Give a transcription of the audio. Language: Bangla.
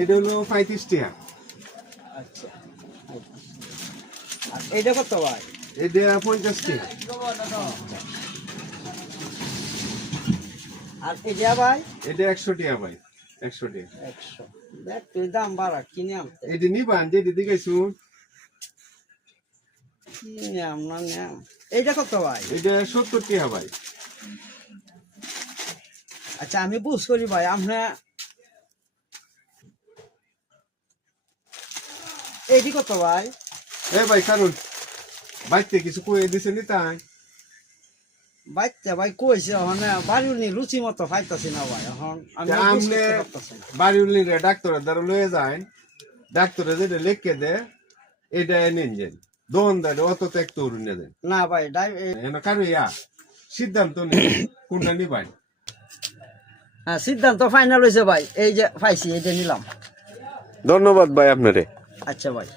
এটা হলো 35 টাকা। আচ্ছা, আর এইটা কত ভাই? এটা 50 টাকা। আর এটা ভাই? এটা 100 টাকা ভাই, 100 টাকা। 100। দেখ তুই দাম বাড়া কিনে আনতে। এটা নিবান যেটি দেখাইছু। কিনে আমরা নেম। এইটা কত ভাই? এটা 70 টাকা ভাই। আচ্ছা আমি বুঝ করি ভাই, আমরা এইটি কত ভাই? এ ভাই কারণ বাইতে কিছু কয়ে দিছে নি তাই। বাচ্চা ভাই কইছে মানে বাড়ির নি রুচি মতো পাইতাছি না ভাই, এখন আমি বুঝ আমনে করতে পারতাছি না। বাড়ি উল্লিরে ডাক্তারের দ্বারা লয়ে যায়, ডাক্তারে যেটা লিখে দে এটা নিন যান। দোকানদারে অত ত্যাগ তো উড়ে দেন না ভাই কারো ইয়া সিদ্ধান্ত নেই কোনটা নিবাই। হ্যাঁ সিদ্ধান্ত ফাইনাল হয়েছে ভাই, এই যে পাইছি এইটা নিলাম। ধন্যবাদ ভাই আপনারে। আচ্ছা ভাই।